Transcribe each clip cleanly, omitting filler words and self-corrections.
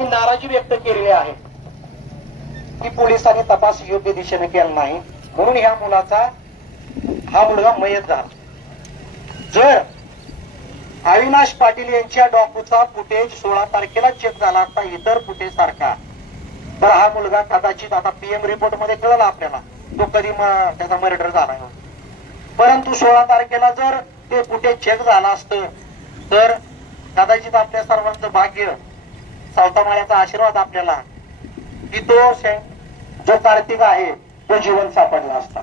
नाराजी व्यक्त केलेली आहे की पोलिसांनी तपास योग्य दिशेने केला नाही म्हणून हा मुलगा मयत झाला. जर अविनाश पाटील यांच्या डॉकूचा फुटेज 16 तारखेला चेक झाला असता इतर फुटेज सारखा तर हा मुलगा कदाचित आता पीएम रिपोर्ट मध्ये कळला आपल्याला तो कधी त्याचा मर्डर झाला. परंतु 16 तारखेला जर ते फुटेज चेक झाला असतं तर कदाचित आपल्या सर्वांचं भाग्य सावतामाळ्याचा आशीर्वाद आपल्याला की तो जो कार्तिक आहे तो जीवन सापडला असता.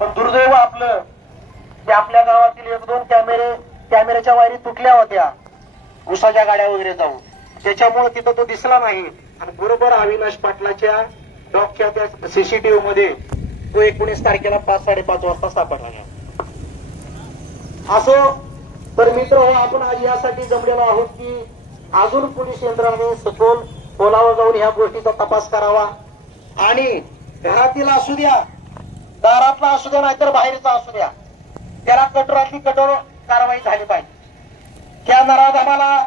पण दुर्दैव आपलं की आपल्या गावातील 1-2 कॅमेऱ्याच्या वायरी तुटल्या होत्या उसाच्या गाड्या वगैरे जाऊन त्याच्यामुळे तिथं तो दिसला नाही आणि बरोबर अविनाश पाटलाच्या डॉकच्या त्या सीसीटीव्ही मध्ये तो 19 तारखेला 5-5:30 वाजता सापडला. असो तर मित्र हो, आपण आज यासाठी जमलेलो आहोत की अजून पोलीस यंत्रणाने सखोल खोलावर जाऊन ह्या गोष्टीचा तपास करावा आणि घरातील असू द्या दारातला असू द्या नाहीतर बाहेरचा असू द्या त्याला कठोरातली कठोर कारवाई झाली पाहिजे. त्या नराधमाला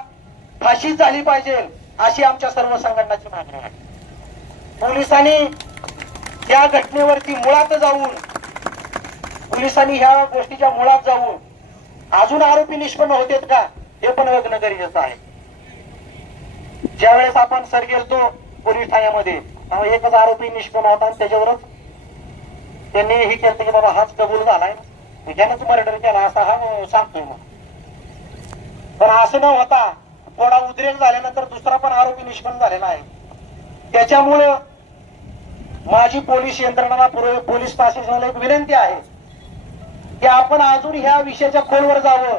फाशी झाली पाहिजे अशी आमच्या सर्व संघटनाची मागणी आहे. पोलिसांनी त्या घटनेवरती मुळात जाऊन पोलिसांनी ह्या गोष्टीच्या मुळात जाऊन अजून आरोपी निष्पन्न होतेत का हे पण बघणं गरजेचं आहे. ज्यावेळेस आपण सर गेलतो पोलीस ठाण्यामध्ये एकच आरोपी निष्पन्न होता आणि त्याच्यावरच त्यांनी हे केलं की बाबा हाच कबूल झालाय त्यानंच मर्डर केला असा हा सांगतोय. मग पण असं न होता थोडा उद्रेक झाल्यानंतर दुसरा पण आरोपी निष्पन्न झालेला आहे. त्याच्यामुळं माझी पोलीस यंत्रणा पोलीस प्रशासनाला एक विनंती आहे की आपण अजून ह्या विषयाच्या खोलवर जावं.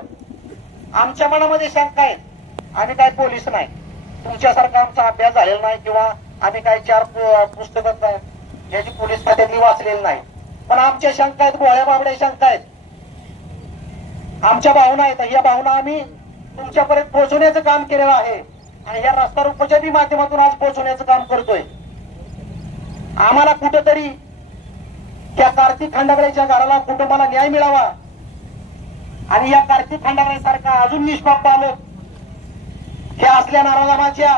आमच्या मनामध्ये शंका आहेत आम्ही काय पोलीस नाही तुमच्यासारखा आमचा अभ्यास झालेला नाही किंवा आम्ही काय 4 पुस्तकं याची पोलीस खात्यातली वाचलेली नाही पण आमच्या शंका आहेत गोळ्या बाबड्या शंका आहेत आमच्या भावना आहेत. या भावना आम्ही तुमच्यापर्यंत पोहोचवण्याचं काम केलेलं आहे आणि या रस्ता रोकोच्या माध्यमातून आज पोहोचवण्याचं काम करतोय. आम्हाला कुठंतरी त्या कार्तिक खंडागळेच्या घराला कुटुंबाला न्याय मिळावा आणि या कार्तिक खंडागळे सारखा अजून निष्पाप पालक हे असल्या नाराजमाच्या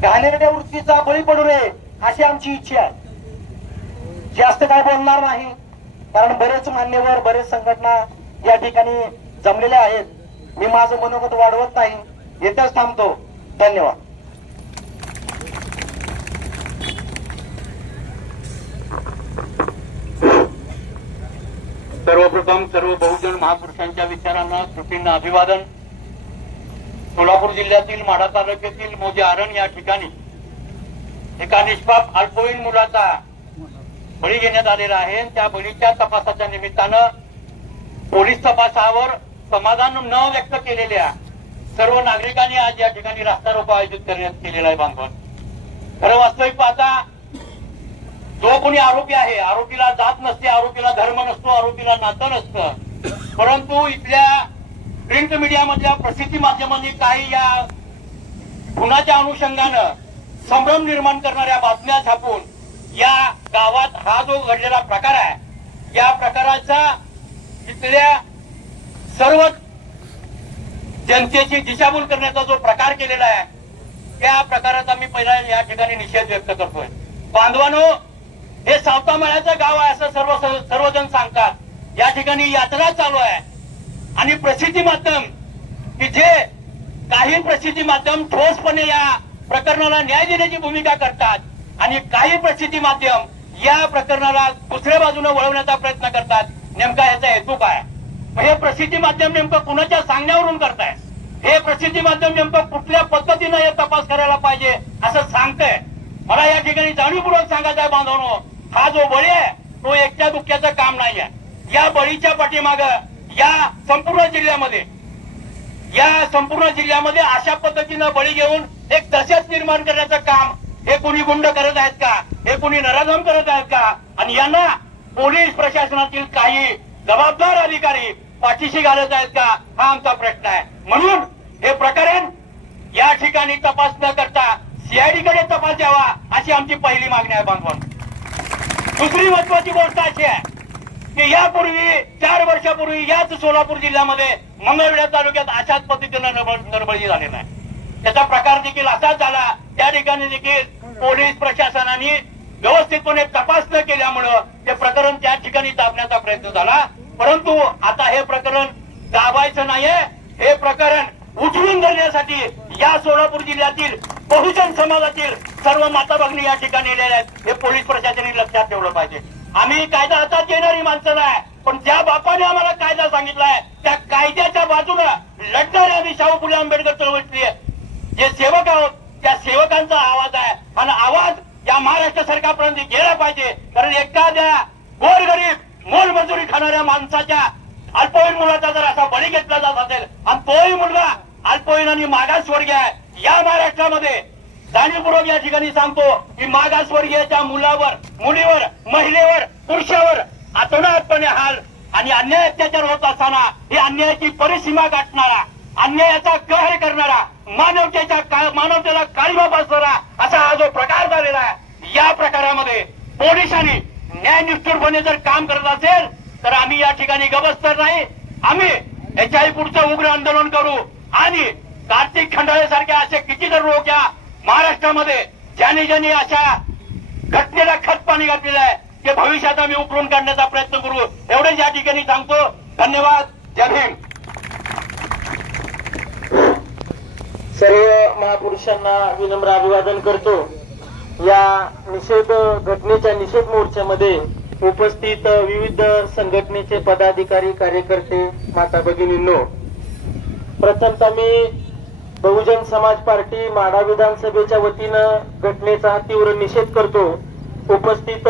घाणेरड्या वृत्तीचा बळी पडू नये अशी आमची इच्छा आहे. जास्त काय बोलणार नाही कारण बरेच मान्यवर बरेच संघटना या ठिकाणी जमलेल्या आहेत. मी माझं मनोगत वाढवत नाही येथेच थांबतो. धन्यवाद. सर्वप्रथम सर्व बहुजन महापुरुषांच्या विचारांना कृतींना अभिवादन. सोलापूर जिल्ह्यातील माढा तालुक्यातील मोजे आरण या ठिकाणी एका निष्पाप अल्पवयीन मुलाचा बळी घेण्यात आलेला आहे. त्या बळीच्या तपासाच्या निमित्तानं पोलीस तपासावर समाधान न व्यक्त केलेल्या सर्व नागरिकांनी आज या ठिकाणी रास्ता रोको आयोजित करण्यात केलेला आहे. बांधवन खरं वास्तविक पाहता जो कोणी आरोपी आहे आरोपीला जात नसते आरोपीला धर्म नसतो आरोपीला नातं नसतं परंतु इथल्या प्रिंट मीडियामधल्या प्रसिद्धी माध्यमांनी काही या गुन्ह्याच्या अनुषंगानं संभ्रम निर्माण करणाऱ्या बातम्या छापून या गावात हा जो घडलेला प्रकार आहे या प्रकाराचा इथल्या सर्व जनतेची दिशाभूल करण्याचा जो प्रकार केलेला आहे त्या प्रकाराचा मी पहिला या ठिकाणी निषेध व्यक्त करतोय. बांधवानो हे सावतामाळ्याचं गाव आहे असं सर्वजण सांगतात. या ठिकाणी यात्रा चालू आहे आणि प्रसिद्धी माध्यम की जे काही प्रसिद्धी माध्यम ठोसपणे या प्रकरणाला न्याय देण्याची भूमिका करतात आणि काही प्रसिद्धी माध्यम या प्रकरणाला दुसऱ्या बाजूने वळवण्याचा प्रयत्न करतात. नेमका याचा हेतू काय? हे प्रसिद्धी माध्यम नेमकं कुणाच्या सांगण्यावरून करताय? हे प्रसिद्धी माध्यम नेमकं कुठल्या पद्धतीनं हे तपास करायला पाहिजे असं सांगतंय? मला या ठिकाणी जाणीवपूर्वक सांगायचं आहे बांधवांनो हा जो बळी आहे तो एकट्या दुःख्याचं काम नाही आहे. या बळीच्या पाठीमागं या संपूर्ण जिल्ह्यामध्ये अशा पद्धतीनं बळी घेऊन एक दहशत निर्माण करण्याचं काम हे कोणी गुंड करत आहेत का? हे कोणी नराधम करत आहेत का? आणि यांना पोलीस प्रशासनातील काही जबाबदार अधिकारी पाठीशी घालत आहेत का हा आमचा प्रश्न आहे. म्हणून हे प्रकरण या ठिकाणी तपास न करता सीआयडीकडे तपास द्यावा अशी आमची पहिली मागणी आहे. बांधवांनो दुसरी महत्वाची गोष्ट अशी आहे की यापूर्वी 4 वर्षापूर्वी याच सोलापूर जिल्ह्यामध्ये मंगळवेढा तालुक्यात अशाच पद्धतीनं नरबळी झालेला आहे. त्याचा प्रकार देखील असाच झाला. त्या ठिकाणी देखील पोलीस प्रशासनाने व्यवस्थितपणे तपास न केल्यामुळं ते प्रकरण त्या ठिकाणी दाबण्याचा प्रयत्न झाला. परंतु आता हे प्रकरण दाबायचं नाहीये, हे प्रकरण उचलून धरण्यासाठी या सोलापूर जिल्ह्यातील बहुजन समाजातील सर्व माता भगिनी या ठिकाणी आलेल्या आहेत. हे पोलीस प्रशासनाने लक्षात ठेवलं पाहिजे. आम्ही कायदा हातात येणारी माणसं नाही, पण ज्या बापाने आम्हाला कायदा सांगितलाय त्या कायद्याच्या बाजूला लढणारे आम्ही शाहू फुले आंबेडकर चळवळीतले जे सेवक आहोत, त्या सेवकांचा आवाज आहे. आणि आवाज या महाराष्ट्र सरकारपर्यंत गेला पाहिजे. कारण एखाद्या गोरगरीब मोलमजुरी खाणाऱ्या माणसाच्या अल्पवयीन मुलाचा जर असा बळी घेतला जात असेल आणि तोही मुलगा अल्पवयीन आणि मागासवर्गीय आहे, या महाराष्ट्रामध्ये जाणीवपूर्वक या ठिकाणी सांगतो की मागासवर्गीयाच्या मुलावर, मुलीवर, महिलेवर, पुरुषावर अतोनातपणे हाल आणि अन्याय अत्याचार होत असताना ही अन्यायाची परिसीमा गाठणारा, अन्यायाचा कहर करणारा, मानवतेला काळीमा बसणारा असा हा जो प्रकार झालेला आहे, या प्रकारामध्ये पोलिसांनी न्यायनिष्ठुरपणे जर काम करत असेल तर आम्ही या ठिकाणी गबसतर नाही. आम्ही याच्याही पुढचं उग्र आंदोलन करू. आणि कार्तिक खंडाळे सारख्या असे कितीतरी लोक या महाराष्ट्रामध्ये ज्यांनी ज्यांनी अशा घटनेला खतपाणी घातलेलं आहे ते भविष्यात आम्ही उकरून काढण्याचा प्रयत्न करू. एवढेच या ठिकाणी सांगतो. धन्यवाद. जय भीम. सर्व महापुरुषांना विनम्र अभिवादन करतो. या निषेध घटनेच्या निषेध मोर्चामध्ये उपस्थित विविध संघटनेचे पदाधिकारी, कार्यकर्ते, माता भगिनींनो, प्रथमतः मी बहुजन समाज पार्टी माढा विधानसभेच्या वतीनं घटनेचा तीव्र निषेध करतो. उपस्थित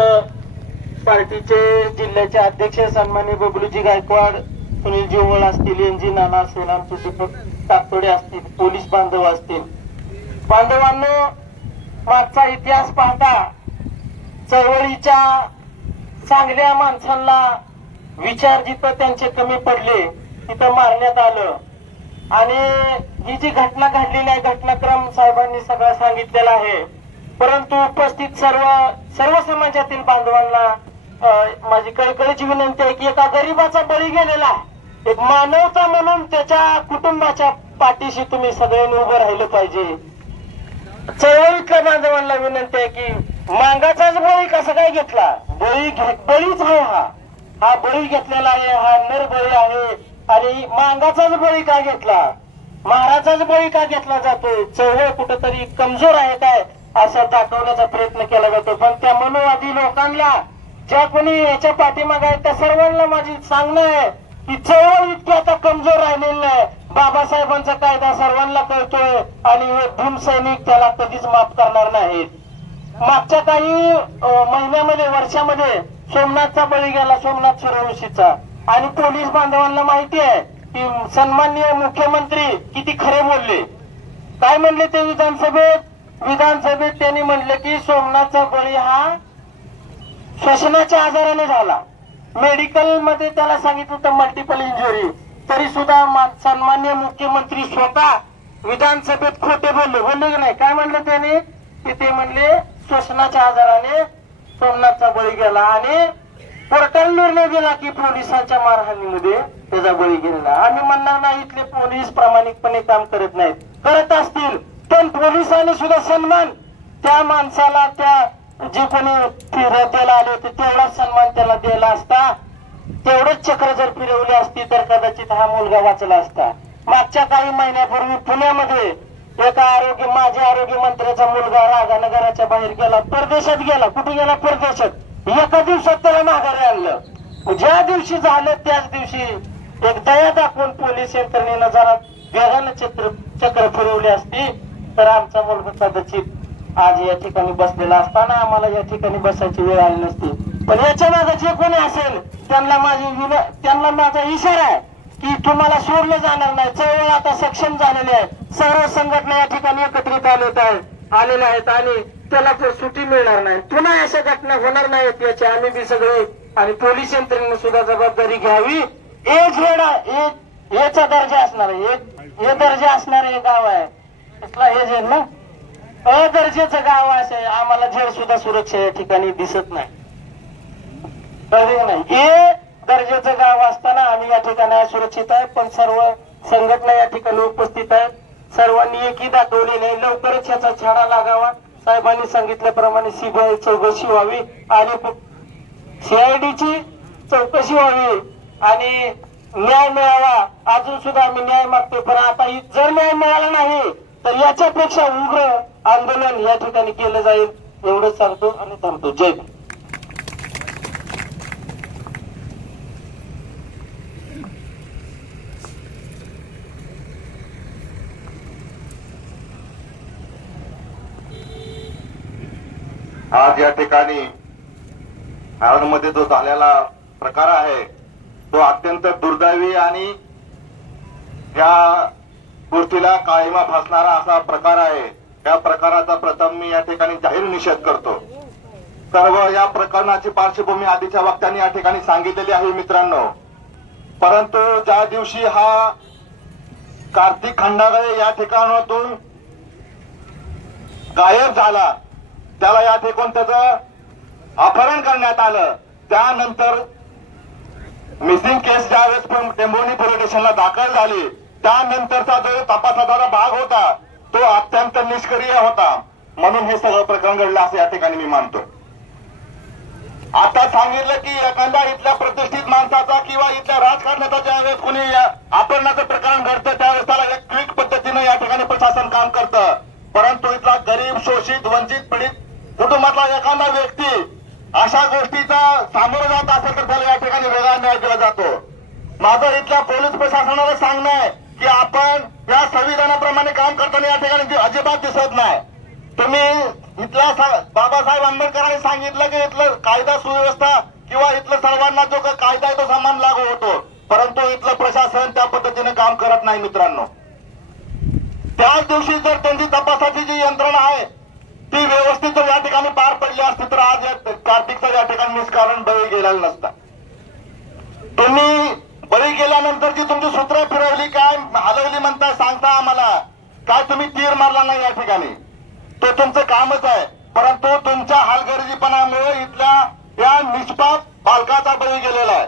पार्टीचे जिल्ह्याचे अध्यक्ष सन्माननीय बबलूजी गायकवाड, सुनील जिवळ असतील, एनजी नाना असेल, आमचे दीपक ताकतोडे असतील, पोलीस बांधव असतील. बांधवांनो, मागचा इतिहास पाहता चळवळीच्या चांगल्या माणसांना विचार जिथं त्यांचे कमी पडले तिथं मारण्यात आलं. आणि ही जी घटना घडलेली आहे, घटनाक्रम साहेबांनी सगळं सांगितलेला आहे. परंतु उपस्थित सर्व समाजातील बांधवांना माझी कळकळीची विनंती आहे की एका गरीबाचा बळी गेलेला एक मानवता म्हणून त्याच्या कुटुंबाच्या पाठीशी तुम्ही सगळ्यांनी उभं राहिलं पाहिजे. चळवळीतल्या बांधवांना विनंती आहे की मांगाचाच बळी कसा काय घेतला? बळीच आहे हा बळी घेतलेला आहे, हा नर बळी आहे. आणि मांगाचाच बळी का घेतला? महाराजाचा बळी का घेतला जातो? चळवळ कुठंतरी कमजोर आहे काय असं दाखवण्याचा प्रयत्न केला जातो. पण त्या मनोवादी लोकांना, ज्या कोणी याच्या पाठीमागे आहे त्या सर्वांना माझी सांगणं आहे की चळवळ इतकी आता कमजोर राहिलेली नाही. बाबासाहेबांचा कायदा सर्वांना कळतोय आणि हे भीमसैनिक त्याला कधीच माफ करणार नाहीत. मागच्या काही महिन्यामध्ये, वर्षामध्ये सोमनाथचा बळी गेला, सोमनाथ सूर्यवंशीचा. आणि पोलीस बांधवांना माहिती आहे की सन्माननीय मुख्यमंत्री किती खरे बोलले. काय म्हणले ते विधानसभेत त्यांनी म्हणले की सोमनाथचा बळी हा श्वसनाच्या आजाराने झाला. मेडिकल मध्ये त्याला सांगितलं होतं मल्टिपल इंजुरी, तरी सुद्धा सन्माननीय मुख्यमंत्री स्वतः विधानसभेत खोटे बोलले की नाही? काय म्हणलं त्यांनी की ते म्हणले श्वसनाच्या आजाराने सोमनाथचा बळी गेला. आणि कोर्टाने निर्णय दिला की पोलिसांच्या मारहाणीमध्ये त्याचा बळी गेला. आम्ही म्हणणार नाही इथले पोलीस प्रामाणिकपणे काम करत नाहीत, करत असतील, पण पोलिसांनी सुद्धा सन्मान त्या माणसाला, त्या जे कोणी फिरतेला आले होते तेवढाच सन्मान त्याला दिला असता. तेवढेच चक्र जर फिरवली असती तर कदाचित हा मुलगा वाचला असता. मागच्या काही महिन्यापूर्वी पुण्यामध्ये एका माजी आरोग्य मंत्र्याचा मुलगा रागानं घराच्या बाहेर गेला, परदेशात गेला. कुठे गेला? परदेशात. एका दिवसात त्याला माघारी आणलं. ज्या दिवशी झालं त्याच दिवशी एक दया दाखवून पोलीस यंत्रणेनं जरा वेगानं चक्र फिरवली असती तर आमचा मुलगा कदाचित आज या ठिकाणी बसलेला असताना आम्हाला या ठिकाणी बसायची वेळ आली नसती. पण याच्या मागे जे कोणी असेल त्यांना माझा इशारा आहे की तुम्हाला सोडलं जाणार नाही. चळवळ आता सक्षम झालेली आहे. सर्व संघटना या ठिकाणी एकत्रित आलेल्या आहेत आणि त्याला सुट्टी मिळणार नाही. पुन्हा अशा घटना होणार नाहीत याची आम्ही बी सगळे आणि पोलीस यंत्रणेने सुद्धा जबाबदारी घ्यावी. एचा दर्जा असणार आहे, हे दर्जा असणारे हे गाव आहे. कसला हे जेल ना? अदर्जेचं गाव असे आम्हाला जेल सुद्धा सुरक्षा या ठिकाणी दिसत नाही. हे दर्जाचं गाव असताना आम्ही या ठिकाणी सुरक्षित आहे. पण सर्व संघटना या ठिकाणी उपस्थित आहेत. सर्वांनी एकी दाखवली नाही. लवकरच याचा छाडा लागावा. साहेबांनी सांगितल्याप्रमाणे सीबीआय चौकशी व्हावी आणि सीआयडीची चौकशी व्हावी आणि न्याय मिळावा. अजून सुद्धा आम्ही न्याय मागतो, पण आता जर न्याय मिळाला नाही तर याच्यापेक्षा उग्र आंदोलन या ठिकाणी केलं जाईल एवढंच सांगतो आणि थांबतो. जय भीम. आज या ठिकाणी आरणमध्ये जो झालेला प्रकार आहे तो अत्यंत दुर्दैवी आणि या गोष्टीला काळिमा फासणारा असा प्रकार आहे. या प्रकाराचा प्रथम मी या ठिकाणी जाहीर निषेध करतो. सर्व या प्रकरणाची पार्श्वभूमी आधीच्या वक्त्यांनी या ठिकाणी सांगितलेली आहे मित्रांनो. परंतु ज्या दिवशी हा कार्तिक खंडागळे या ठिकाणातून गायब झाला, त्याला या ठिकाणी त्याचं अपहरण करण्यात आलं. त्यानंतर मिसिंग केस ज्यावेळेस पण टेंभोर्णी पोलीस स्टेशनला दाखल झाली, त्यानंतरचा जो तपासाचा भाग होता तो अत्यंत निष्क्रिय होता. म्हणून हे सगळं प्रकरण घडलं असं या ठिकाणी मी मानतो. आता सांगितलं की एखाद्या इथल्या प्रतिष्ठित माणसाचा किंवा इथल्या राजकारणाचा ज्यावेळेस कोणी अपहरणाचं प्रकरण घडतं त्यावेळेस त्याला एक क्विक पद्धतीनं या ठिकाणी प्रशासन काम करतं. परंतु इथला गरीब, शोषित, वंचित, पीडित कुटुंबातला एखादा व्यक्ती अशा गोष्टीचा सामोरं जात असेल तर त्याला या ठिकाणी वेगळा न्याय दिला जातो. माझं इथल्या पोलीस प्रशासनाला सांगणं आहे की आपण या संविधानाप्रमाणे काम करताना या ठिकाणी अजिबात दिसत नाही. तुम्ही इथल्या बाबासाहेब आंबेडकरांनी सांगितलं की इथलं कायदा सुव्यवस्था किंवा इथलं सर्वांना जो कायदा आहे तो समान लागू होतो, परंतु इथलं प्रशासन त्या पद्धतीने काम करत नाही मित्रांनो. त्याच दिवशी जर त्यांची तपासाची जी यंत्रणा आहे ती व्यवस्थित जर या ठिकाणी पार पडली असती तर आज कार्तिकचा या ठिकाणी निष्कारण बळी गेलेला नसता. तुम्ही बळी गेल्यानंतर जी तुमची सूत्र फिरवली, काय हलवली म्हणताय, सांगता आम्हाला काय तुम्ही तीर मारला नाही या ठिकाणी, तो तुमचं कामच आहे. परंतु तुमच्या हलगर्जीपणामुळे इथल्या या निष्पाप बालकाचा बळी गेलेला आहे.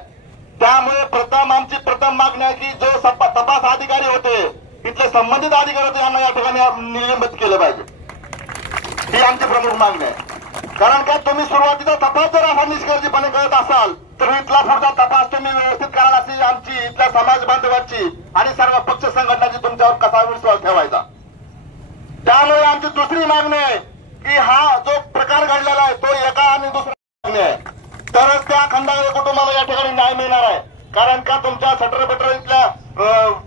त्यामुळे आमची प्रथम मागणी आहे की जो तपास अधिकारी होते, इथले संबंधित अधिकारी होते, यांना या ठिकाणी निलंबित केलं पाहिजे. ही आमची प्रमुख मागणी आहे. कारण का तुम्ही सुरुवातीचा तपास जर असा निष्काळजीपणे करत असाल तर इथला पुढचा तपास तुम्ही व्यवस्थित कराल अशी आमची इथल्या समाज बांधवांची आणि सर्व पक्ष संघटनाची तुमच्यावर कसा विश्वास ठेवायचा. त्यामुळे आमची दुसरी मागणी आहे की हा जो प्रकार घडलेला आहे तो एका आणि दुसरी मागणी आहे, तरच त्या खंडागळे कुटुंबाला या ठिकाणी न्याय मिळणार आहे. कारण का तुमच्या सटर बटर इथल्या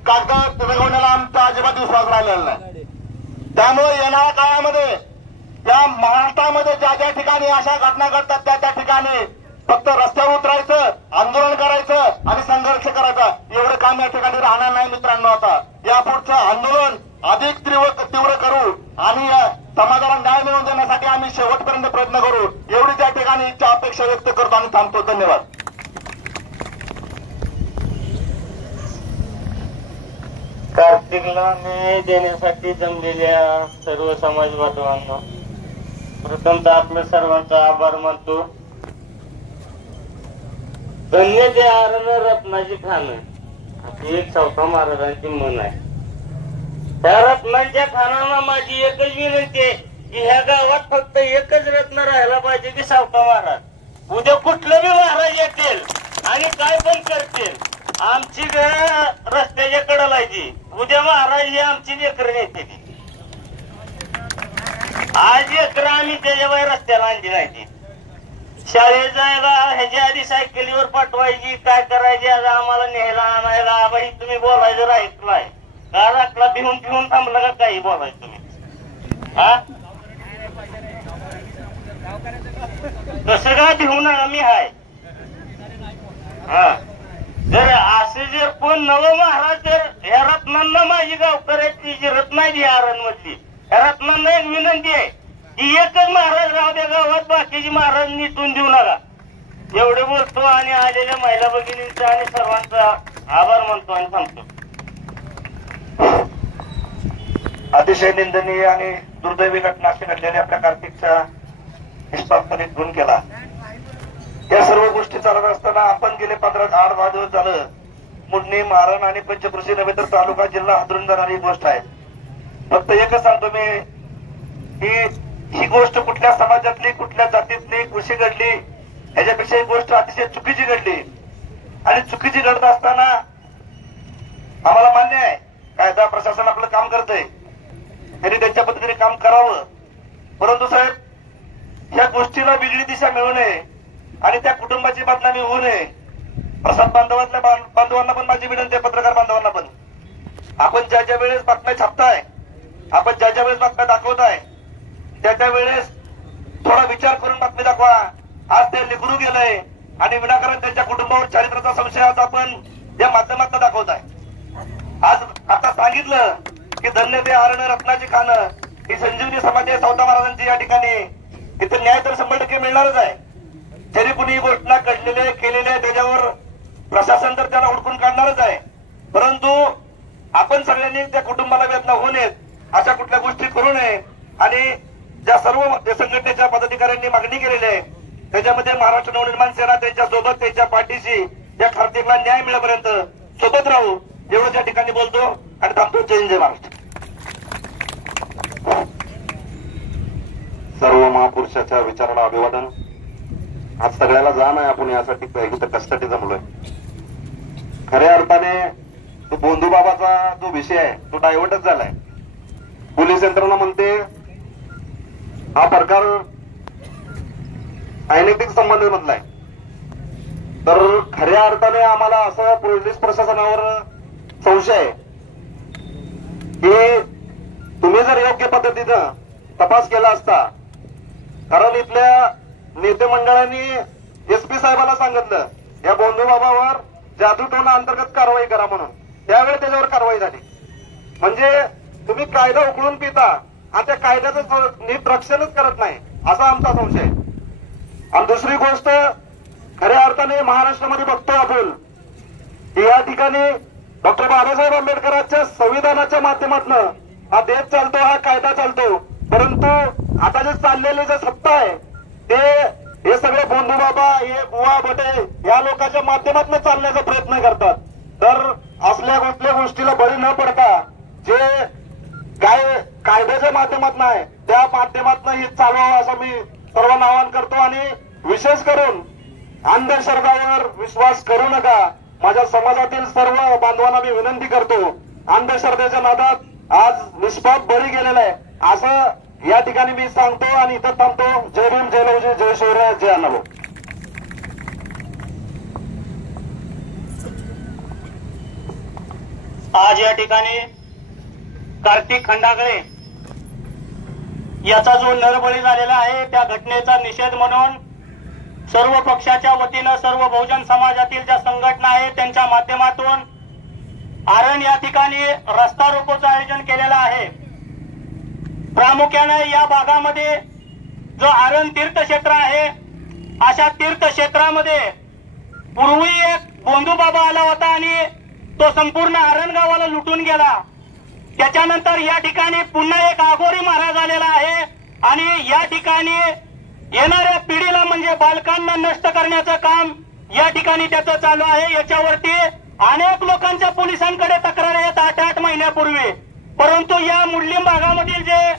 कागद रंगवण्याला आमचा अजिबात विश्वास राहिलेला नाही. त्यामुळे येणाऱ्या काळामध्ये या महाराष्ट्रामध्ये ज्या ज्या ठिकाणी अशा घटना घडतात त्या ठिकाणी फक्त रस्त्यावर उतरायचं, आंदोलन करायचं आणि संघर्ष करायचा एवढं काम या ठिकाणी राहणार नाही मित्रांनो. आता यापुढचं आंदोलन अधिक तीव्र करू आणि समाजाला न्याय मिळवून देण्यासाठी आम्ही शेवटपर्यंत प्रयत्न करू एवढी त्या ठिकाणी इच्छा अपेक्षा व्यक्त करतो आणि थांबतो. धन्यवाद. कार्तिकला न्याय देण्यासाठी जमलेल्या सर्व समाज बांधवांना प्रथमतः आपलं सर्वांचा आभार मानतो. धन्य ते आरण रत्नाची खाणं अशी एक चौथा महाराजांची म्हण आहे. त्या रत्नांच्या खानांना माझी एकच विनंती आहे की ह्या गावात फक्त एकच रत्न राहायला पाहिजे की सावता महाराज. उद्या कुठलं बी महाराज येतील आणि काय पण करतील, आमची रस्त्याच्या कडेला आहे. उद्या महाराज ही आमची लेकरं नेते. आज लेकरं आम्ही त्याच्याबाहेर रस्त्याला आणली नाही. शाळेत जायला ह्याच्या आधी सायकलीवर पाठवायची, काय करायची, आज आम्हाला न्यायला आणायला आबाई तुम्ही बोलायचं राहत नाही का? रातला भिवून भिवून थांबलं का काही बोलायचं तुम्ही? हा कसं काय भिवू नका, मी हाय. हा जर असे जर कोण नव महाराज जर ह्या रत्नांना माझी गावकऱ्याची जी रत्न आहे ती आरणमधली ह्या रत्नांना एक विनंती आहे की एकच महाराज राहू द्या गावात, बाकीची महाराज निटून देऊ नका. एवढे बोलतो आणि आलेल्या महिला भगिनींचा आणि सर्वांचा आभार मानतो आणि थांबतो. अतिशय निंदनीय आणि दुर्दैवी घटना अशी घडलेली आपल्या कार्तिकचा निष्पापपणे खून केला. या सर्व गोष्टी चालत असताना आपण गेले 8-10 दिवस झालं मुंडणी, मारण आणि पंचकृषी नव्हे तर तालुका जिल्हा हादरून जाणारी गोष्ट आहे. फक्त एकच सांगतो मी की ही गोष्ट कुठल्या समाजातली कुठल्या जातीतली कशी घडली ह्याच्यापेक्षा ही गोष्ट अतिशय चुकीची घडली आणि चुकीची घडत असताना आम्हाला मान्य आहे कायदा प्रशासन आपलं काम करतंय त्यांनी त्यांच्या पद्धतीने काम करावं परंतु साहेब या गोष्टीला वेगळी दिशा मिळू नये आणि त्या कुटुंबाची बदनामी होऊ नये. प्रसाद बांधवातल्या बांधवांना पण माझी विनंती आहे पत्रकार बांधवांना पण आपण ज्या ज्या वेळेस बातम्या छापताय आपण ज्या ज्या वेळेस बातम्या दाखवताय त्या वेळेस थोडा विचार करून बातमी दाखवा. आज ते लेकरू गेलंय आणि विनाकारण त्यांच्या कुटुंबावर चारित्र्याचा संशय आज आपण या माध्यमातून दाखवताय. आज आता सांगितलं की धन्य ते आरण रत्नाची खाणं ही संजीवनी समाधी सावता महाराजांची या ठिकाणी इथे न्याय तर 100% मिळणारच आहे. जरी कुणी घोषणा घडलेल्या केलेल्या त्याच्यावर प्रशासन तर त्याला हुडकून काढणारच आहे परंतु आपण सगळ्यांनी त्या कुटुंबाला वेदना होऊ नयेत अशा कुठल्या गोष्टी करू नये आणि ज्या सर्व संघटनेच्या पदाधिकाऱ्यांनी मागणी केलेली आहे त्याच्यामध्ये महाराष्ट्र नवनिर्माण सेना त्यांच्या सोबत त्यांच्या पाठीशी या कार्तिकला न्याय मिळेपर्यंत सोबत राहू एवढं त्या ठिकाणी बोलतो आणि थांबतो. जय हिंद जय महाराष्ट्र. सर्व महापुरुषाच्या विचाराला अभिवादन. आज सगळ्याला जाण आहे आपण यासाठी इथं कशासाठी जमलोय. खऱ्या अर्थाने तो बोंधूबाबाचा जो विषय आहे तो डायव्हर्टच झालाय. पोलीस यंत्रणा म्हणते हा प्रकार अनैतिक संबंध मधला आहे तर खऱ्या अर्थाने आम्हाला असं पोलीस प्रशासनावर संशय आहे की तुम्ही जर योग्य पद्धतीनं तपास केला असता कारण इथल्या नेते मंडळांनी एसपी साहेबाला सांगितलं या बोंधूबाबावर जादूटोना अंतर्गत कारवाई करा म्हणून त्यावेळी त्याच्यावर कारवाई झाली. म्हणजे तुम्ही कायदा उकळून पिता आणि त्या कायद्याचं नीट रक्षणच करत नाही असा आमचा संशय. आणि दुसरी गोष्ट खऱ्या अर्थाने महाराष्ट्रामध्ये बघतो आपण या ठिकाणी डॉक्टर बाबासाहेब आंबेडकरांच्या संविधानाच्या माध्यमातून हा देश चालतो हा कायदा चालतो परंतु आता जे चाललेले जे सत्ता आहे ते हे सगळे बोंधूबाबा हे बुवा बटे या लोकांच्या माध्यमातून चालण्याचा प्रयत्न करतात. तर असल्या कुठल्या गोष्टीला बळी न पडता जे कायद्याच्या माध्यमातून आहे त्या माध्यमातून हे चालवावं असं मी सर्वांना आवाहन करतो. आणि विशेष करून अंधश्रद्धावर विश्वास करू नका. माझ्या समाजातील सर्व बांधवांना मी विनंती करतो अंधश्रद्धेच्या नादात आज निष्पाप बळी गेलेला आहे असं या ठिकाणी मी सांगतो आणि इथं थांबतो. जय भीम जय लवजी जय शिवराय जय अण्णाभाऊ. आज या ठिकाणी कार्तिक खंडागळे याचा जो नरबळी झालेला आहे त्या घटनेचा निषेध म्हणून सर्व पक्षाच्या वतीनं सर्व बहुजन समाजातील ज्या संघटना आहेत त्यांच्या माध्यमातून आरण या ठिकाणी रस्ता रोकोचं आयोजन केलेलं आहे. प्रामुख्याने या भागामध्ये जो आरण तीर्थक्षेत्र आहे अशा तीर्थक्षेत्रामध्ये पूर्वी एक बोंधूबाबा आला होता आणि तो संपूर्ण आरण गावाला लुटून गेला. त्याच्यानंतर या ठिकाणी पुन्हा एक आघोरी महाराज आलेला आहे आणि या ठिकाणी येणाऱ्या पिढीला म्हणजे बालकांना नष्ट करण्याचं काम या ठिकाणी त्याचं चालू आहे. याच्यावरती अनेक लोकांच्या पोलिसांकडे तक्रार आहेत 8-8 महिन्यापूर्वी. परंतु या मुस्लिम भागामधील जे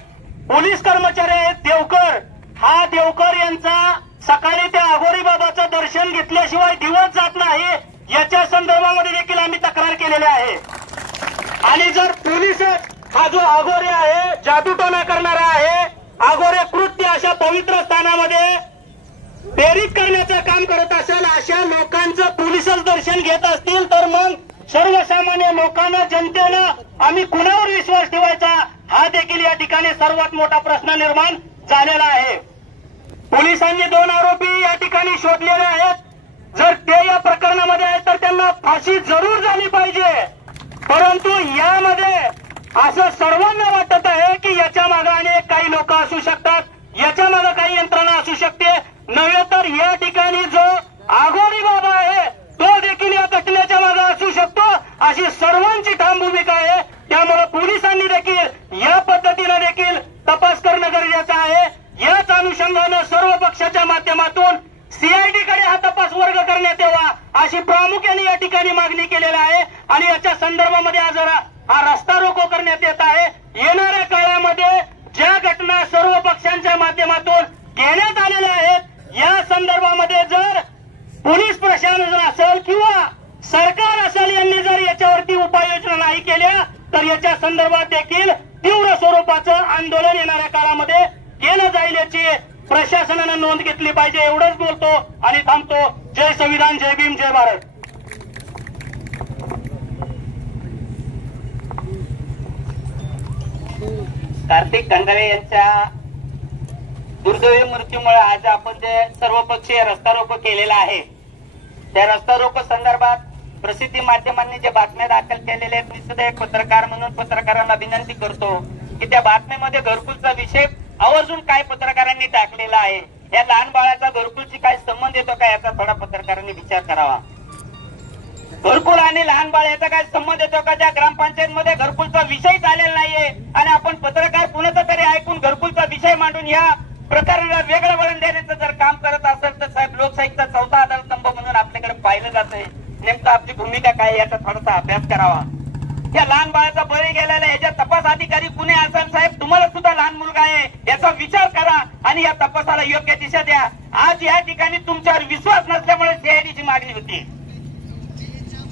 पोलीस कर्मचारी आहेत देवकर हा देवकर यांचा सकाळी त्या आघोरी बाबाचं दर्शन घेतल्याशिवाय दिवस जात नाही याच्या संदर्भामध्ये देखील आम्ही तक्रार केलेली आहे. आणि जर पोलीस हा जो आघोरी आहे जादूटोना करणारा आहे आघोरे कृत्य अशा पवित्र स्थानामध्ये प्रेरित करण्याचं काम करत असेल अशा लोकांचं पोलिसच दर्शन घेत असतील तर मग सर्वसामान्य लोकांना जनतेनं आम्ही कुणावर विश्वास ठेवायचा हा देखील या ठिकाणी सर्वात मोठा प्रश्न निर्माण झालेला आहे. पोलिसांनी 2 आरोपी या ठिकाणी शोधलेले आहेत. जर ते या प्रकरणामध्ये आहेत तर त्यांना फाशी जरूर झाली पाहिजे. परंतु यामध्ये असं सर्वांना वाटत आहे की याच्या मागे अनेक काही लोक असू शकतात याच्या मागे काही यंत्रणा असू शकते नव्हे तर या ठिकाणी जो आघोरी बाबा आहे तो देखील या घटनेच्या मागे असू शकतो अशी सर्वांची ठाम भूमिका आहे. त्यामुळे पोलिसांनी देखील या पद्धतीने देखील तपास करणं गरजेचं आहे. याच अनुषंगानं सर्व पक्षाच्या माध्यमातून सीआयडीकडे हा तपास वर्ग करण्यात यावा अशी प्रामुख्याने या ठिकाणी मागणी केलेली आहे. आणि याच्या संदर्भामध्ये आज हा रस्ता रोको करण्यात येत आहे. येणाऱ्या काळामध्ये ज्या घटना सर्व पक्षांच्या माध्यमातून घेण्यात आलेल्या आहेत या संदर्भामध्ये जर पोलीस प्रशासन असेल किंवा सरकार असेल यांनी जर याच्यावरती उपाययोजना नाही केल्या तर याच्या संदर्भात देखील तीव्र स्वरूपाचं आंदोलन येणाऱ्या काळामध्ये केलं जाईल याची प्रशासनानं नोंद घेतली पाहिजे. एवढंच बोलतो आणि थांबतो. जय संविधान, जय भीम, जय भारत. कार्तिक खंडाळे यांच्या दुर्दैवी मृत्यूमुळे आज आपण जे सर्वपक्षीय रस्ता रोको केलेला आहे त्या रस्ता रोको संदर्भात प्रसिद्धी माध्यमांनी जे बातम्या दाखल केलेल्या आहेत मी सुद्धा एक पत्रकार म्हणून पत्रकारांना विनंती करतो की त्या बातम्यामध्ये घरकुलचा विषय आवर्जून काय पत्रकारांनी टाकलेला आहे. या लहान बाळाचा घरकुलशी काय संबंध येतो का याचा थोडा पत्रकारांनी विचार करावा. घरकुल आणि लहान बाळ याचा काय संबंध येतो का? ज्या ग्रामपंचायतमध्ये घरकुलचा विषय झालेला नाहीये आणि आपण पत्रकार कुणाचा तरी ऐकून घरकुलचा विषय मांडून या प्रकरणाला वेगळं वळण देण्याचं जर काम करत असेल तर साहेब लोकशाहीचा चौथा आधारस्तंभ म्हणून आपल्याकडे पाहिलं जात आहे. नेमकं आपली भूमिका काय याचा थोडासा अभ्यास करावा. या लहान बाळाचा बळी गेलेला याच्या तपास अधिकारी कुणी असेल साहेब तुम्हाला सुद्धा लहान मुलगा आहे याचा विचार करा आणि या तपासाला योग्य दिशा द्या. आज या ठिकाणी तुमच्यावर विश्वास नसल्यामुळे सीआयडीची मागणी होती.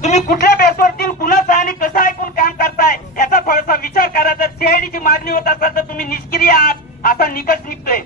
तुम्ही कुठल्या बेसवरती कुणाचा आणि कसं ऐकून काम करताय याचा थोडासा विचार करा. जर सीआयडीची मागणी होत असेल तर तुम्ही निष्क्रिय आहात असा निकष निघतोय.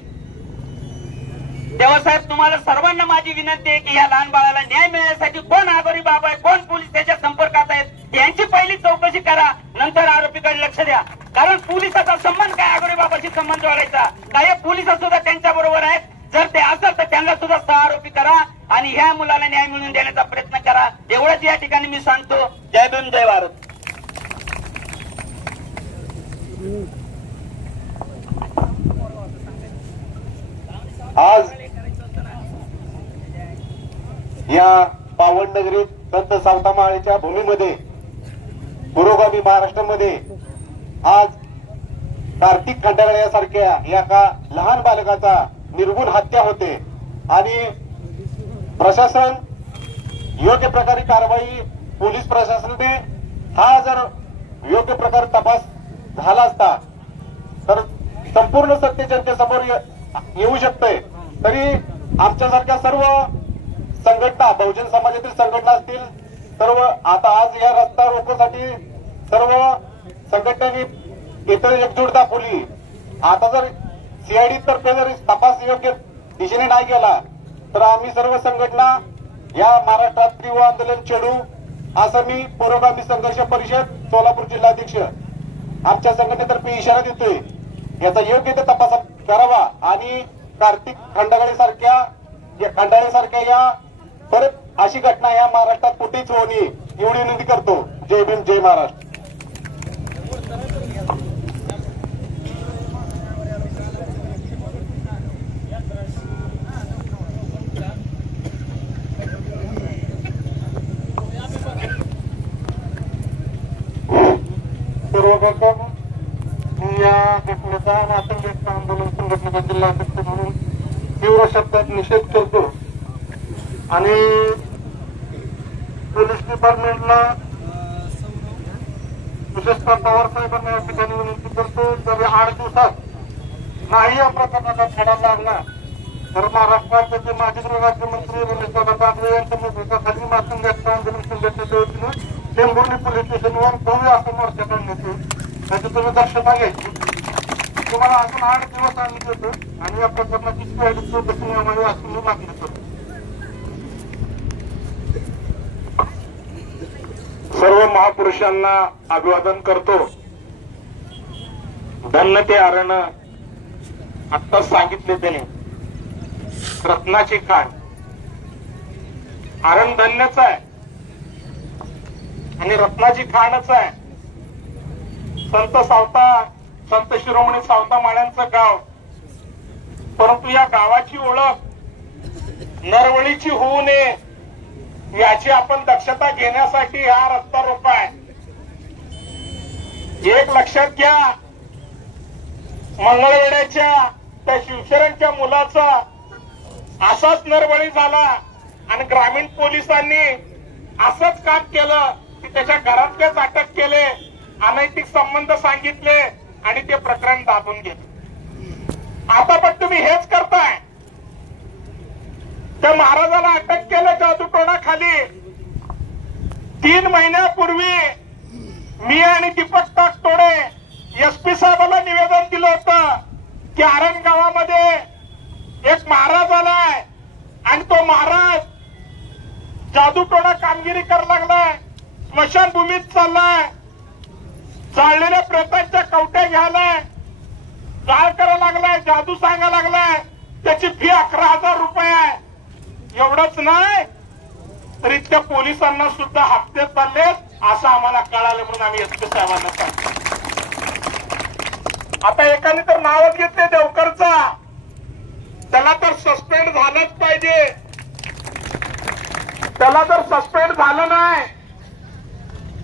तेव्हा साहेब तुम्हाला सर्वांना माझी विनंती आहे की या लहान बाळाला न्याय मिळण्यासाठी कोण आघाडी बाबा आहे कोण पोलीस त्याच्या संपर्कात आहेत यांची पहिली चौकशी करा. नंतर आरोपीकडे लक्ष द्या. कारण पोलिसाचा संबंध काय आघाडी बाबाशी संबंध जोडायचा काय? पोलिस सुद्धा त्यांच्या बरोबर आहेत. जर ते असेल तर त्यांना सुद्धा सहआरोपी करा आणि ह्या मुलाला न्याय मिळवून देण्याचा प्रयत्न करा. एवढंच या ठिकाणी मी सांगतो. जय भीम, जय भारत. आज या पावन नगरीत संत सावतामाळेच्या भूमीमध्ये पुरोगामी महाराष्ट्रामध्ये आज कार्तिक खंडाळे यासारख्या एका लहान बालकाचा निर्गुण हत्या होते आणि प्रशासन योग्य प्रकारे कारवाई पोलीस प्रशासनाने हा जर योग्य प्रकारे तपास झाला असता तर संपूर्ण सत्य जनतेसमोर येऊ शकते. तरी आमच्यासारख्या सर्व संघटना बहुजन समाजातील संघटना असतील सर्व आता आज या रस्ता रोकोसाठी सर्व संघटनांनी इतर एकजूट दाखवली. आता जर सीआयडी तर्फे जर तपास योग्य दिशेने नाही गेला तर आम्ही सर्व संघटना या महाराष्ट्रात तीव्र आंदोलन छेडू असं मी पुरोगामी संघर्ष परिषद सोलापूर जिल्हाध्यक्ष आमच्या संघटनेतर्फे इशारा देतोय. याचा योग्य ते तपास करावा आणि कार्तिक खंडाळे सारख्या या परत अशी घटना या महाराष्ट्रात कुठेच होऊ नये एवढी विनंती करतो. जय भीम, जय महाराष्ट्र. या घटनेचा मातंग व्यक्त आंदोलन संघटनेचा जिल्हाध्यक्ष म्हणून तीव्र शब्दात निषेध करतो आणि पोलीस डिपार्टमेंटला विशेषतः पवार साहेबांना या ठिकाणी विनंती करतो तर 8 दिवसात नाही या प्रकरणाचा छडा लागला तर महाराष्ट्राचे जे माजी गृहराज्यमंत्री रमेशदादा बागवे यांच्या नेतृत्वाखाली मातंग व्यक्त आंदोलन संघटनेच्या वतीनं टेंभुर्णी पोलीस स्टेशनवर भव्य असं मोर्चा काढण्यात येईल. त्याची तुम्ही दक्षता घ्यायची. तुम्हाला अजून 8 दिवस आम्ही देतो आणि या प्रकरणाची सीआयडी चौकशी नियमावी अशी मी मागणी करतो. सर्व महापुरुषांना अभिवादन करतो. धन्य ते आरण आत्ताच सांगितले त्याने रत्नाची खाण आरण धन्यच आहे आणि रत्नाची खाणच आहे. संत शिरोमणी सावता माळ्यांचं गाव परंतु या गावाची ओळख नरवळीची होऊ नये याची आपण दक्षता घेण्यासाठी हा रस्ता रोको आहे. एक लक्षात घ्या मंगळवेड्याच्या त्या शिवशरणच्या मुलाचा असाच नरबळी झाला आणि ग्रामीण पोलिसांनी असंच काम केलं की त्याच्या घरातलेच अटक केले अनैतिक संबंध सांगितले आणि ते प्रकरण दाबून घेतले. आता पण तुम्ही हेच करताय. त्या महाराजाला अटक केलं जादूटोणाखाली. 3 महिन्यापूर्वी मी आणि दीपक ताकतोडे एसपी साहेबांना निवेदन दिलं होतं की आरण गावामध्ये एक महाराज आलाय आणि तो महाराज जादूटोणा कामगिरी करायला लागलाय, स्मशानभूमीत चाललाय, जाळलेल्या प्रेतांच्या कवट्या घ्यायलाय, जाळ करायला लागलाय, जादू सांगायला लागलाय. त्याची फी 11,000 रुपये आहे. एवढंच नाही तर इथल्या पोलिसांना सुद्धा हप्ते चाललेत असं आम्हाला कळालं म्हणून आम्ही एसपी साहेबांना सांगतो. आता एकाने तर नावच घेतले देवकरचा, त्याला तर सस्पेंड झालंच पाहिजे. त्याला जर सस्पेंड झालं नाही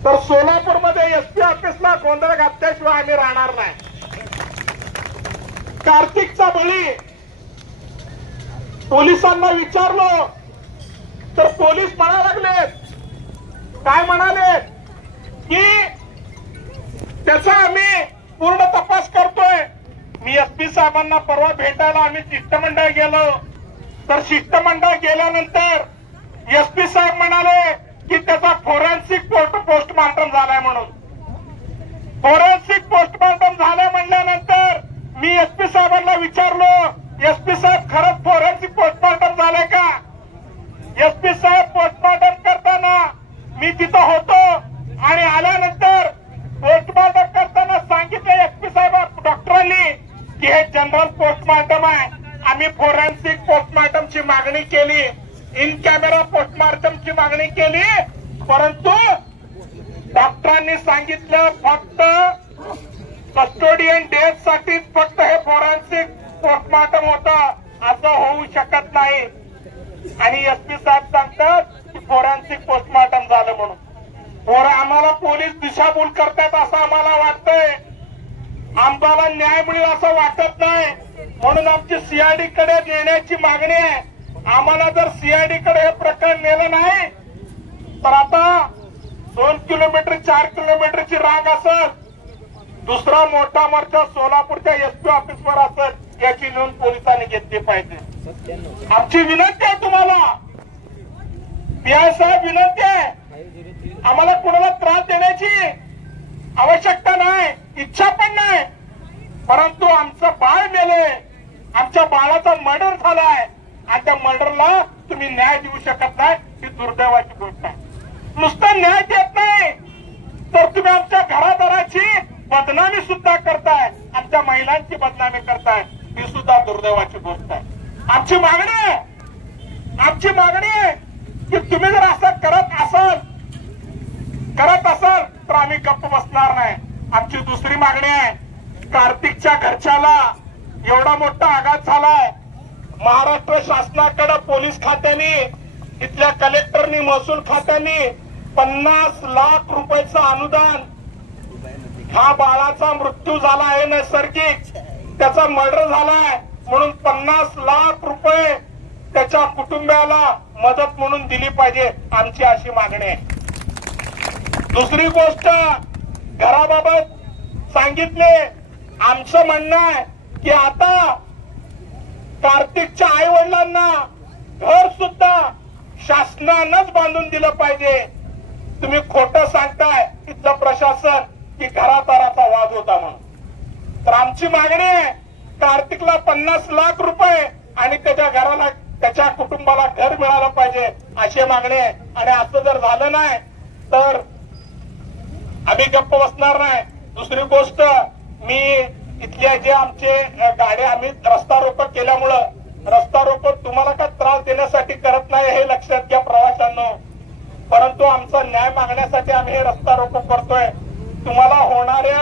तर सोलापूरमध्ये एसपी ऑफिसला गोंधळ घातल्याशिवाय आम्ही राहणार नाही. कार्तिकचा बळी पोलिसांना विचारलो तर पोलीस म्हणायला लागलेत, काय म्हणाले की त्याचा आम्ही पूर्ण तपास करतोय. मी एसपी साहेबांना परवा भेटायला आम्ही शिष्टमंडळ गेलो तर शिष्टमंडळ गेल्यानंतर एसपी साहेब म्हणाले की त्याचा फोरेन्सिक पोस्टमार्टम झालाय म्हणून. फोरेन्सिक पोस्टमार्टम झालं म्हणल्यानंतर मी एसपी साहेबांना विचारलो, एसपी साहेब खरंच फोरेन्सिक पोस्टमार्टम झालंय का? एसपी साहेब पोस्टमार्टम करताना मी तिथं होतो आणि आल्यानंतर पोस्टमार्टम करताना सांगितलं एसपी साहेब डॉक्टरांनी की हे जनरल पोस्टमार्टम आहे. आम्ही फोरेन्सिक पोस्टमार्टमची मागणी केली, इन कॅमेरा पोस्टमार्टमची मागणी केली, परंतु डॉक्टरांनी सांगितलं फक्त कस्टोडियन डेथ साठीच फक्त हे फोरेन्सिक पोस्टमार्टम होतं, असं होऊ शकत नाही. आणि एसपी साहेब सांगतात की फोरेन्सिक पोस्टमार्टम झालं म्हणून. आम्हाला पोलीस दिशाभूल करतात असं आम्हाला वाटतंय. आम्हाला न्याय मिळेल असं वाटत नाही, म्हणून आमची सीआयडी कडे नेण्याची मागणी आहे. आम्हाला जर सीआयडी कडे हे प्रकरण नेलं नाही तर आता 2 किलोमीटर 4 किलोमीटरची रांग असेल, दुसरा मोठा मोर्चा सोलापूरच्या एसपी ऑफिसवर असेल, याची नोंद पोलिसांनी घेतली पाहिजे. आमची विनंती आहे तुम्हाला, पीआय साहेब विनंती आहे, आम्हाला कुणाला त्रास देण्याची आवश्यकता नाही, इच्छा पण नाही, परंतु आमचं बाळ मेले, आमच्या बाळाचा मर्डर झालाय आणि त्या मर्डरला तुम्ही न्याय देऊ शकत नाही, ही दुर्दैवाची गोष्ट आहे. नुसतं न्याय देत नाही तर तुम्ही आमच्या घरादाराची बदनामी सुद्धा करताय, आमच्या महिलांची बदनामी करताय, ही सुद्धा दुर्दैवाची गोष्ट आहे. आमची मागणी आहे की तुम्ही जर असं करत असाल तर आम्ही गप्प बसणार नाही. आमची दुसरी मागणी आहे, कार्तिकच्या घरच्याला एवढा मोठा आघात झालाय, महाराष्ट्र शासनाकडे पोलीस खात्याने, इथल्या कलेक्टरनी, महसूल खात्याने 50 लाख रुपयाचं अनुदान, हा बाळाचा मृत्यू झाला आहे नैसर्गिक, त्याचा मर्डर झालाय म्हणून 50 लाख रुपये त्याच्या कुटुंबाला मदत म्हणून दिली पाहिजे, आमची अशी मागणी आहे. दुसरी गोष्ट, घराबाबत सांगितले, आमचं म्हणणं आहे की आता कार्तिकच्या आई वडिलांना घर सुद्धा शासनानंच बांधून दिलं पाहिजे. तुम्ही खोटं सांगताय इथलं प्रशासन की घरादाराचा वाद होता म्हणून. तर आमची मागणी आहे, कार्तिकला 50 लाख रुपये आणि त्याच्या घराला, त्याच्या कुटुंबाला घर मिळालं पाहिजे, अशी मागणी आहे. आणि असं जर झालं नाही तर आम्ही गप्प बसणार नाही. दुसरी गोष्ट, मी इथल्या जे आमचे गाड्या, आम्ही रस्ता रोको केल्यामुळं, रस्ता रोको तुम्हाला काय त्रास देण्यासाठी करत नाही हे लक्षात घ्या प्रवाशांनो, परंतु आमचा न्याय मागण्यासाठी आम्ही हे रस्ता रोको करतोय. तुम्हाला होणाऱ्या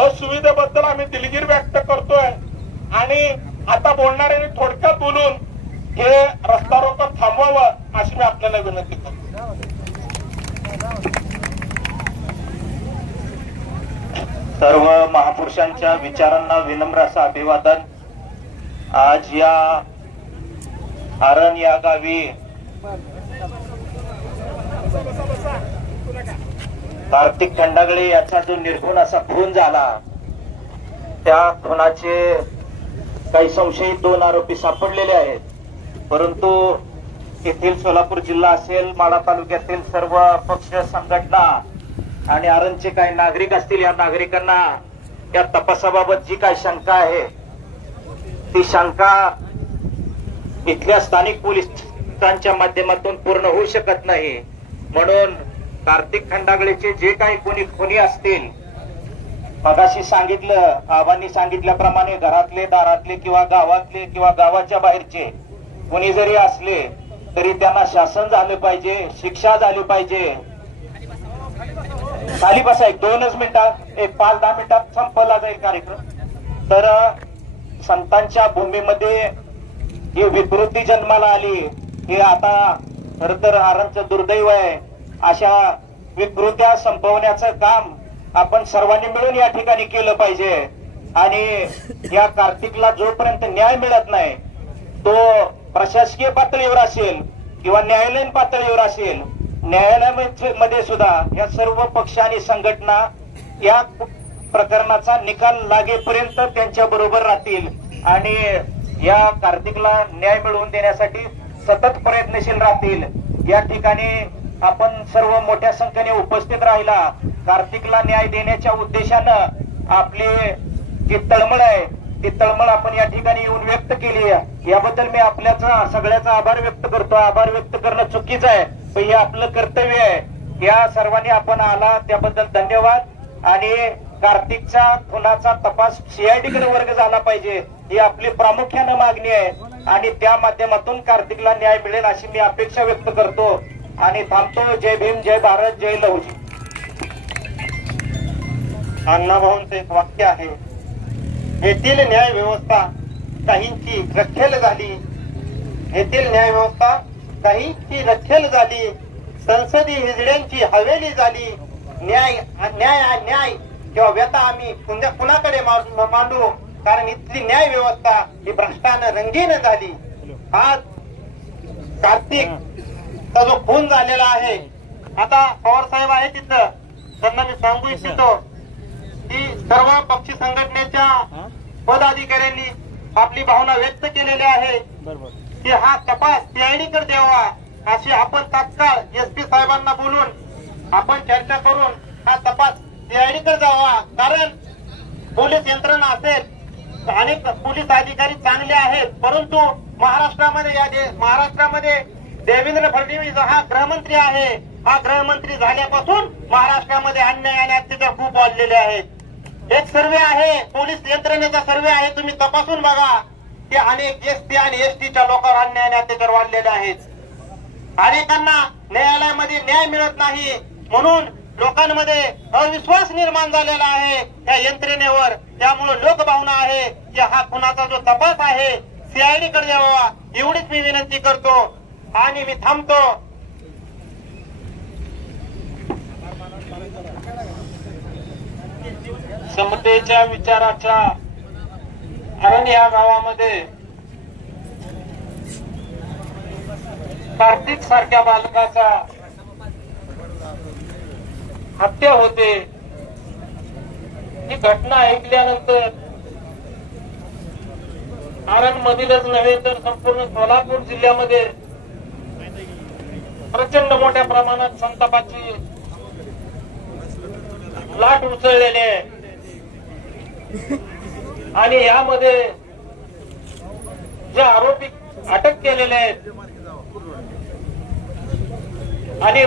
असुविधेबद्दल आम्ही दिलगीर व्यक्त करतोय आणि आता बोलणाऱ्यांनी थोडक्यात बोलून हे रस्ता रोको थांबवावं अशी मी आपल्याला विनंती करतो. सर्व महापुरुषांच्या विचारांना विनम्र असं अभिवादन. आज या आरण या गावी कार्तिक खंडागळे याचा जो निर्घुण असा खून झाला, त्या खुनाचे काही संशयित 2 आरोपी सापडलेले आहेत. परंतु येथील सोलापूर जिल्हा असेल, माढा तालुक्यातील सर्व पक्ष संघटना आणि आरणचे काही नागरिक असतील, या नागरिकांना या तपासाबाबत जी काही शंका आहे ती शंका इथल्या स्थानिक पोलिसांच्या माध्यमातून पूर्ण होऊ शकत नाही. म्हणून कार्तिक खंडागळेचे जे काही कोणी खुनी असतील, मगाशी सांगितलं, आबांनी सांगितल्याप्रमाणे घरातले, दारातले किंवा गावातले किंवा गावाच्या बाहेरचे कोणी जरी असले तरी त्यांना शासन झालं पाहिजे, शिक्षा झाली पाहिजे. खाली बसा, 2 मिनिटात, 5-10 मिनिटात संपला जाईल कार्यक्रम. तर संतांच्या भूमीमध्ये ही विकृती जन्माला आली, हे आता खर तर आरणचं दुर्दैव आहे. अशा विकृत्या संपवण्याचं काम आपण सर्वांनी मिळून या ठिकाणी केलं पाहिजे. आणि या कार्तिकला जोपर्यंत न्याय मिळत नाही, तो प्रशासकीय पातळीवर असेल किंवा न्यायालयीन पातळीवर असेल, न्यायालयामध्ये सुद्धा या सर्व पक्ष आणि संघटना या प्रकरणाचा निकाल लागेपर्यंत त्यांच्या बरोबर राहतील आणि या कार्तिकला न्याय मिळवून देण्यासाठी सतत प्रयत्नशील राहतील. या ठिकाणी आपण सर्व मोठ्या संख्येने उपस्थित राहिला. कार्तिकला न्याय देण्याच्या उद्देशानं आपली जी तळमळ आहे ती तळमळ आपण या ठिकाणी येऊन व्यक्त केली आहे. याबद्दल मी आपल्याचा सगळ्याचा आभार व्यक्त करतो. आभार व्यक्त करणं चुकीचं आहे, पण हे आपलं कर्तव्य आहे. या सर्वांनी आपण आला त्याबद्दल धन्यवाद. आणि कार्तिकचा खुनाचा तपास सीआयडीकडे वर्ग झाला पाहिजे, ही आपली प्रामुख्यानं मागणी आहे. आणि त्या माध्यमातून कार्तिकला न्याय मिळेल अशी मी अपेक्षा व्यक्त करतो आणि थांबतो. जय भीम, जय भारत, जय लहुजी. अण्णाभाऊंचं एक वाक्य आहे, येथील न्याय व्यवस्था काहींची रखेल झाली, येथील न्याय व्यवस्था काहींची रखेल झाली, संसदी हिजड्यांची हवेली झाली. न्याय न्याय न्याय किंवा व्यथा आम्ही कुणाकडे मांडू, कारण इथली न्याय व्यवस्था ही भ्रष्टानं रंगीन झाली. आज कार्तिकचा जो खून झालेला आहे, आता पवार साहेब आहे तिथं, त्यांना मी सांगू इच्छितो की सर्व पक्षी संघटनेच्या पदाधिकाऱ्यांनी आपली भावना व्यक्त केलेली आहे की हा तपास सीआयडीकडे द्यावा, अशी आपण तात्काळ एसपी साहेबांना बोलून आपण चर्चा करून हा तपास सीआयडीकडे जावा. कारण पोलीस यंत्रणा असेल, अनेक पोलीस अधिकारी चांगले आहेत, परंतु महाराष्ट्रामध्ये देवेंद्र फडणवीस हा गृहमंत्री आहे. हा गृहमंत्री झाल्यापासून महाराष्ट्रामध्ये अन्याय आणि अत्याचार खूप वाढलेले आहेत. एक सर्वे आहे, पोलीस यंत्रणेचा सर्वे आहे, तुम्ही तपासून बघा की अनेक एसटी आणि एसटीच्या लोकांवर अन्याय आणि अत्याचार वाढलेले आहेत. अनेकांना न्यायालयामध्ये न्याय मिळत नाही, म्हणून लोकांमध्ये अविश्वास निर्माण झालेला आहे या यंत्रणेवर. त्यामुळे लोकभावना आहे की हा खुनाचा जो तपास आहे सीआयडीकडे द्यावा, एवढीच मी विनंती करतो आणि मी थांबतो. समतेच्या विचाराच्या आरण या गावामध्ये कार्तिक सारख्या बालकाचा हत्या होते, ही घटना ऐकल्यानंतर आरण मधीलच नव्हे तर संपूर्ण सोलापूर जिल्ह्यामध्ये प्रचंड मोठ्या प्रमाणात संतापाची लाट उसळलेली आहे. आणि यामध्ये जे आरोपी अटक केलेले आहेत आणि